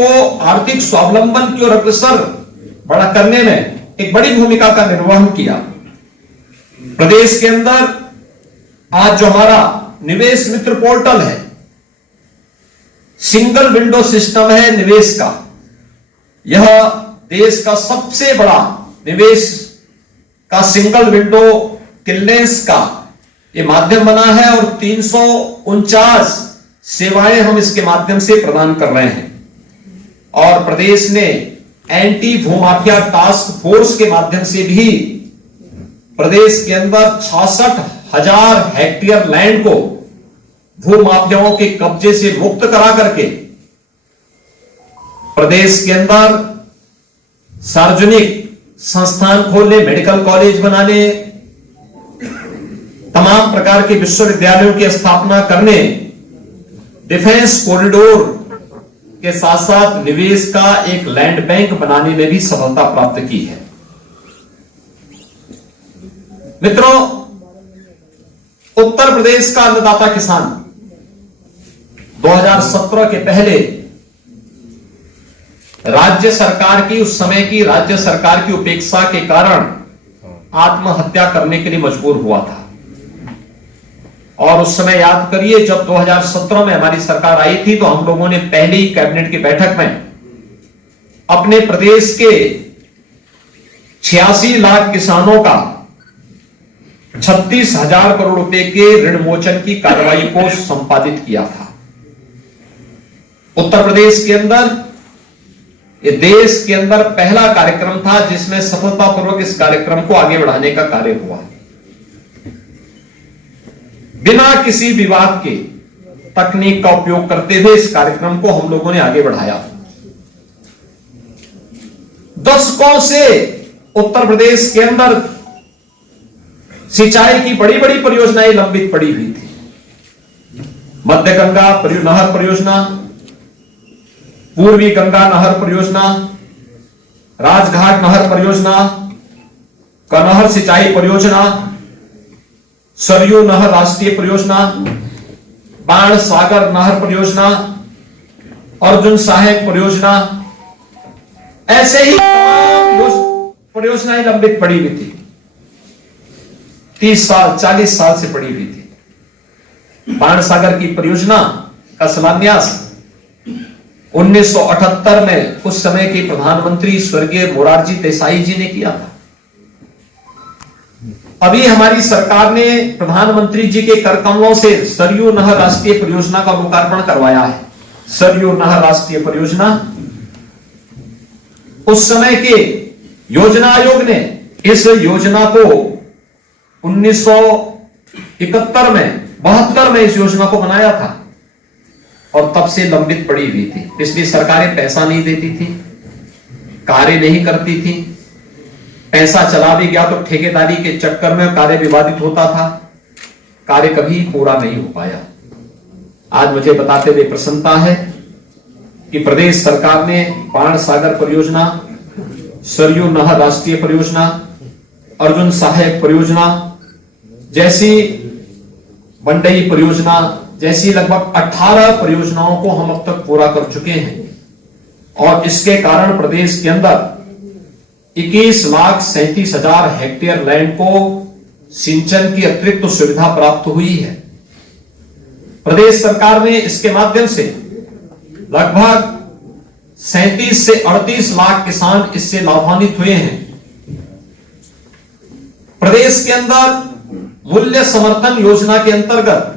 को आर्थिक स्वावलंबन की ओर अग्रसर बड़ा करने में एक बड़ी भूमिका का निर्वहन किया। प्रदेश के अंदर आज जो हमारा निवेश मित्र पोर्टल है, सिंगल विंडो सिस्टम है निवेश का, यह देश का सबसे बड़ा निवेश का सिंगल विंडो क्लियरेंस का ये माध्यम बना है और 349 सेवाएं हम इसके माध्यम से प्रदान कर रहे हैं। और प्रदेश ने एंटी भूमाफिया टास्क फोर्स के माध्यम से भी प्रदेश के अंदर 66,000 हेक्टेयर लैंड को भूमाफियाओं के कब्जे से मुक्त करा करके प्रदेश के अंदर सार्वजनिक संस्थान खोलने, मेडिकल कॉलेज बनाने, तमाम प्रकार के विश्वविद्यालयों की स्थापना करने, डिफेंस कॉरिडोर के साथ साथ निवेश का एक लैंड बैंक बनाने में भी सफलता प्राप्त की है। मित्रों, उत्तर प्रदेश का अन्नदाता किसान 2017 के पहले राज्य सरकार की, उस समय की राज्य सरकार की उपेक्षा के कारण आत्महत्या करने के लिए मजबूर हुआ था। और उस समय याद करिए, जब 2017 में हमारी सरकार आई थी तो हम लोगों ने पहली कैबिनेट की बैठक में अपने प्रदेश के 86 लाख किसानों का 36,000 करोड़ रुपए के ऋण मोचन की कार्रवाई को संपादित किया था। उत्तर प्रदेश के अंदर, ये देश के अंदर पहला कार्यक्रम था जिसमें सफलतापूर्वक इस कार्यक्रम को आगे बढ़ाने का कार्य हुआ। बिना किसी विवाद के तकनीक का उपयोग करते हुए इस कार्यक्रम को हम लोगों ने आगे बढ़ाया। दशकों से उत्तर प्रदेश के अंदर सिंचाई की बड़ी बड़ी परियोजनाएं लंबित पड़ी हुई थी। मध्य गंगा नहर परियोजना, पूर्वी गंगा नहर परियोजना, राजघाट नहर परियोजना, कनहर सिंचाई परियोजना, सरयू नहर राष्ट्रीय परियोजना, बाण सागर नहर परियोजना, अर्जुन सहायक परियोजना, ऐसे ही परियोजनाएं लंबित पड़ी हुई थी। 30 साल 40 साल से पड़ी हुई थी। बाण सागर की परियोजना का शिलान्यास 1978 में उस समय के प्रधानमंत्री स्वर्गीय मोरारजी देसाई जी ने किया था। अभी हमारी सरकार ने प्रधानमंत्री जी के कर कमलों से सरयू नहर राष्ट्रीय परियोजना का लोकार्पण करवाया है। सरयू नहर राष्ट्रीय परियोजना, उस समय के योजना आयोग ने इस योजना को 1971 में 72 में इस योजना को बनाया था और तब से लंबित पड़ी हुई थी। पिछली सरकारें पैसा नहीं देती थी, कार्य नहीं करती थी। पैसा चला भी गया तो ठेकेदारी के चक्कर में कार्य विवादित होता था, कार्य कभी पूरा नहीं हो पाया। आज मुझे बताते हुए प्रसन्नता है कि प्रदेश सरकार ने बाण सागर परियोजना, सरयू नहर राष्ट्रीय परियोजना, अर्जुन सहायक परियोजना जैसी, बंडई परियोजना जैसी लगभग 18 परियोजनाओं को हम अब तक पूरा कर चुके हैं। और इसके कारण प्रदेश के अंदर 21,37,000 हेक्टेयर लैंड को सिंचन की अतिरिक्त सुविधा प्राप्त हुई है। प्रदेश सरकार ने इसके माध्यम से लगभग 37 से 38 लाख किसान इससे लाभान्वित हुए हैं। प्रदेश के अंदर मूल्य समर्थन योजना के अंतर्गत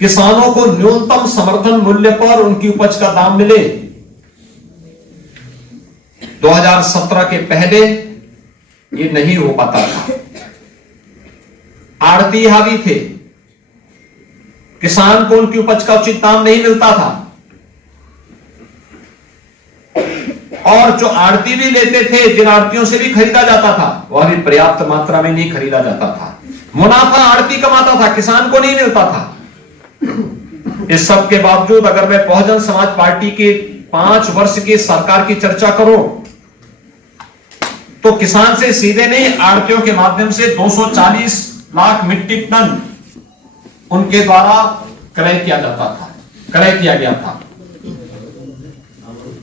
किसानों को न्यूनतम समर्थन मूल्य पर उनकी उपज का दाम मिले। 2017 के पहले ये नहीं हो पाता था। आड़ती हावी थे, किसान को उनकी उपज का उचित दाम नहीं मिलता था और जो आड़ती भी लेते थे, जिन आड़तियों से भी खरीदा जाता था, वह भी पर्याप्त मात्रा में नहीं खरीदा जाता था। मुनाफा आड़ती कमाता था, किसान को नहीं मिलता था। इस सब के बावजूद अगर मैं बहुजन समाज पार्टी के 5 वर्ष की सरकार की चर्चा करूं तो किसान से सीधे नहीं, आड़तियों के माध्यम से 240 लाख मीट्रिक टन उनके द्वारा क्रय किया गया था।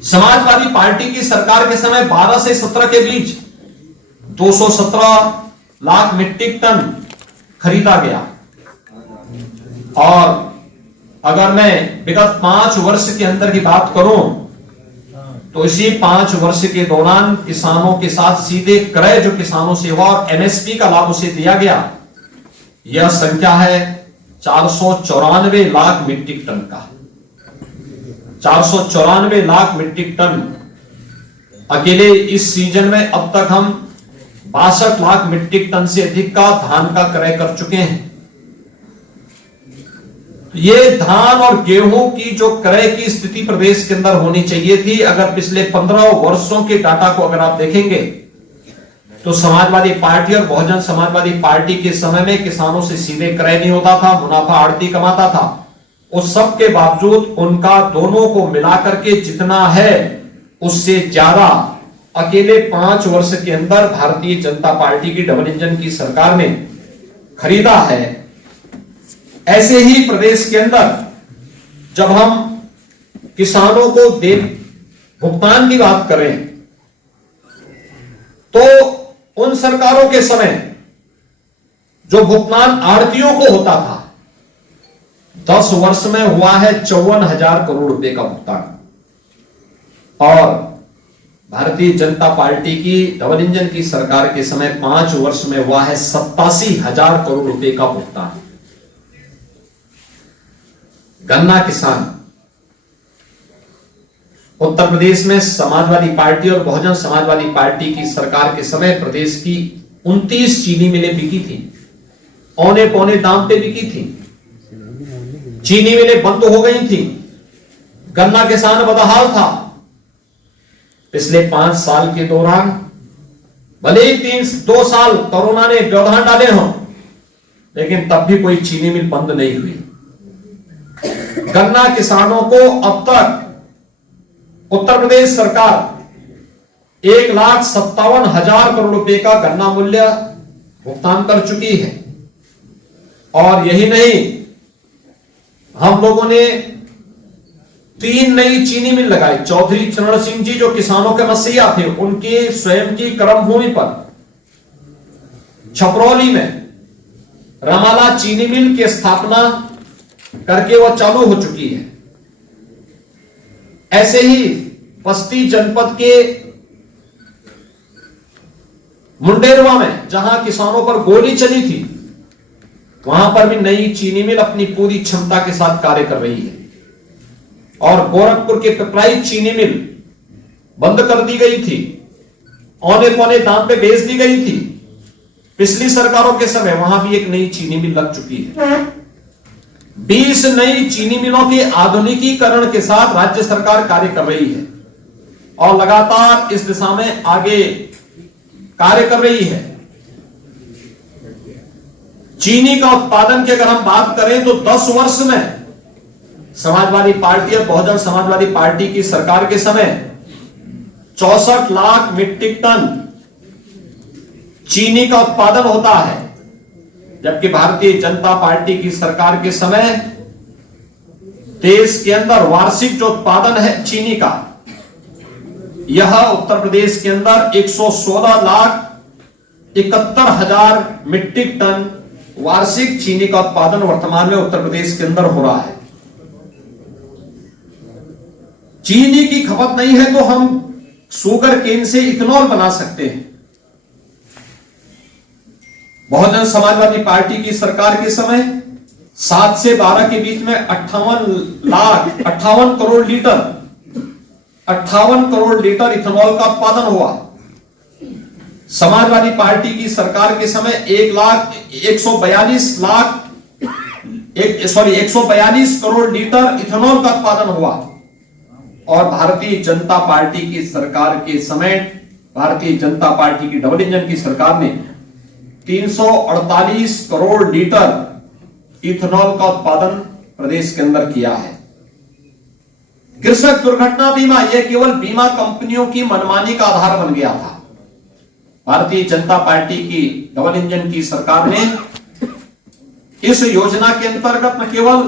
समाजवादी पार्टी की सरकार के समय 12 से 17 के बीच 217 लाख मीट्रिक टन खरीदा गया। और अगर मैं विगत 5 वर्ष के अंदर की बात करूं तो इसी 5 वर्ष के दौरान किसानों के साथ सीधे क्रय जो किसानों से हुआ और एमएसपी का लाभ उसे दिया गया, यह संख्या है 494 लाख मीट्रिक टन का। 494 लाख मीट्रिक टन अकेले इस सीजन में अब तक हम 62 लाख मीट्रिक टन से अधिक का धान का क्रय कर चुके हैं। ये धान और गेहूं की जो क्रय की स्थिति प्रदेश के अंदर होनी चाहिए थी, अगर पिछले 15 वर्षों के डाटा को अगर आप देखेंगे तो समाजवादी पार्टी और बहुजन समाजवादी पार्टी के समय में किसानों से सीधे क्रय नहीं होता था, मुनाफा आड़ती कमाता था। उस सब के बावजूद उनका दोनों को मिलाकर के जितना है उससे ज्यादा अकेले 5 वर्ष के अंदर भारतीय जनता पार्टी की डबल इंजन की सरकार ने खरीदा है। ऐसे ही प्रदेश के अंदर जब हम किसानों को भुगतान की बात करें तो उन सरकारों के समय जो भुगतान आड़तियों को होता था 10 वर्ष में हुआ है 54,000 करोड़ रुपए का भुगतान, और भारतीय जनता पार्टी की डबल इंजन की सरकार के समय 5 वर्ष में हुआ है 87,000 करोड़ रुपए का भुगतान। गन्ना किसान उत्तर प्रदेश में समाजवादी पार्टी और बहुजन समाजवादी पार्टी की सरकार के समय प्रदेश की 29 चीनी मिलें बिकी थी, औने पौने दाम पे बिकी थी। चीनी मिलें बंद हो गई थी, गन्ना किसान बदहाल था। पिछले 5 साल के दौरान भले ही 2 साल कोरोना ने व्यवधान डाले हों, लेकिन तब भी कोई चीनी मिल बंद नहीं हुई। गन्ना किसानों को अब तक उत्तर प्रदेश सरकार 1,57,000 करोड़ रुपए का गन्ना मूल्य भुगतान कर चुकी है। और यही नहीं, हम लोगों ने 3 नई चीनी मिल लगाई। चौधरी चरण सिंह जी जो किसानों के मसीहा थे, उनके स्वयं की कर्म भूमि पर छपरौली में रमाला चीनी मिल की स्थापना करके वह चालू हो चुकी है। ऐसे ही बस्ती जनपद के मुंडेरवा में जहां किसानों पर गोली चली थी, वहां पर भी नई चीनी मिल अपनी पूरी क्षमता के साथ कार्य कर रही है। और गोरखपुर के पिपराइच चीनी मिल बंद कर दी गई थी, औने पौने दाम पे बेच दी गई थी। पिछली सरकारों के समय वहां भी एक नई चीनी मिल लग चुकी है। 20 नई चीनी मिलों के आधुनिकीकरण के साथ राज्य सरकार कार्य कर रही है और लगातार इस दिशा में आगे कार्य कर रही है। चीनी का उत्पादन की अगर हम बात करें तो 10 वर्ष में समाजवादी पार्टी और बहुजन समाजवादी पार्टी की सरकार के समय 64 लाख मीट्रिक टन चीनी का उत्पादन होता है, जबकि भारतीय जनता पार्टी की सरकार के समय देश के अंदर वार्षिक जो उत्पादन है चीनी का, यह उत्तर प्रदेश के अंदर 116 लाख 71,000 मीट्रिक टन वार्षिक चीनी का उत्पादन वर्तमान में उत्तर प्रदेश के अंदर हो रहा है। चीनी की खपत नहीं है तो हम शुगर केन से इथेनॉल बना सकते हैं। बहुजन समाजवादी पार्टी की सरकार के समय 7 से 12 के बीच में 58 करोड़ लीटर इथेनॉल का उत्पादन हुआ। समाजवादी पार्टी की सरकार के समय 142 करोड़ लीटर इथेनॉल का उत्पादन हुआ। और भारतीय जनता पार्टी की सरकार के समय भारतीय जनता पार्टी की डबल इंजन की सरकार ने 348 करोड़ लीटर इथेनॉल का उत्पादन प्रदेश के अंदर किया है। कृषक दुर्घटना बीमा यह केवल बीमा कंपनियों की मनमानी का आधार बन गया था। भारतीय जनता पार्टी की डबल इंजन की सरकार ने इस योजना के अंतर्गत न केवल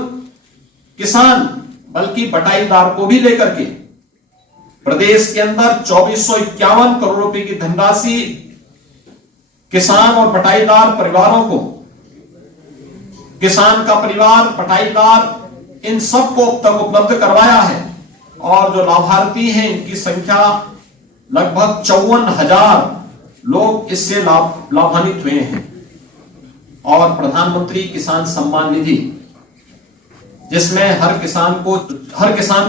किसान बल्कि बटाईदार को भी लेकर के प्रदेश के अंदर 2451 करोड़ रुपए की धनराशि किसान और बटाईदार परिवारों को, किसान का परिवार, बटाईदार, इन सबको अब तक उपलब्ध करवाया है। और जो लाभार्थी हैं इनकी संख्या लगभग 54,000 लोग इससे लाभान्वित हुए हैं। और प्रधानमंत्री किसान सम्मान निधि, जिसमें हर किसान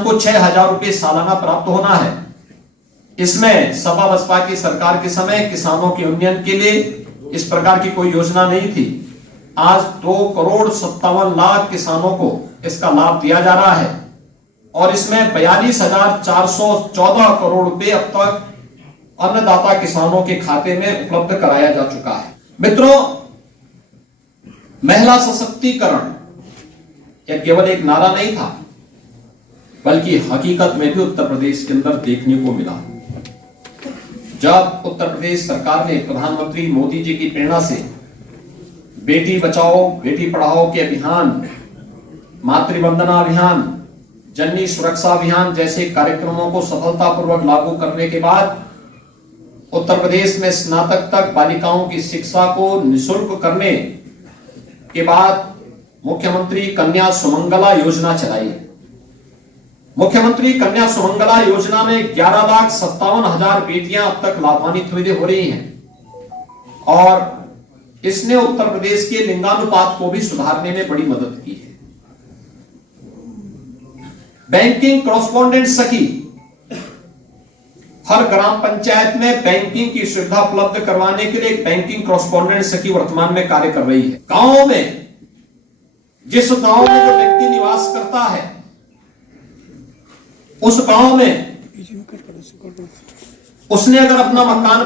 को 6,000 रुपए सालाना प्राप्त होना है, इसमें सपा बसपा की सरकार के समय किसानों के उन्नयन के लिए इस प्रकार की कोई योजना नहीं थी। आज 2,57,00,000 किसानों को इसका लाभ दिया जा रहा है और इसमें 42,414 करोड़ रुपए अब तक अन्नदाता किसानों के खाते में उपलब्ध कराया जा चुका है। मित्रों, महिला सशक्तिकरण यह केवल एक नारा नहीं था, बल्कि हकीकत में भी उत्तर प्रदेश के अंदर देखने को मिला। जब उत्तर प्रदेश सरकार ने प्रधानमंत्री मोदी जी की प्रेरणा से बेटी बचाओ बेटी पढ़ाओ के अभियान, मातृवंदना अभियान, जननी सुरक्षा अभियान जैसे कार्यक्रमों को सफलतापूर्वक लागू करने के बाद उत्तर प्रदेश में स्नातक तक बालिकाओं की शिक्षा को निःशुल्क करने के बाद मुख्यमंत्री कन्या सुमंगला योजना चलाई। मुख्यमंत्री कन्या सुमंगला योजना में 11,57,000 बेटियां अब तक लाभान्वित हो रही हैं और इसने उत्तर प्रदेश के लिंगानुपात को भी सुधारने में बड़ी मदद की है। बैंकिंग कॉरेस्पॉन्डेंट सखी, हर ग्राम पंचायत में बैंकिंग की सुविधा उपलब्ध करवाने के लिए एक बैंकिंग कॉरेस्पॉन्डेंट सखी वर्तमान में कार्य कर रही है। गांवों में, जिस गांव में जो व्यक्ति निवास करता है, उस गांव में उसने अगर अपना मकान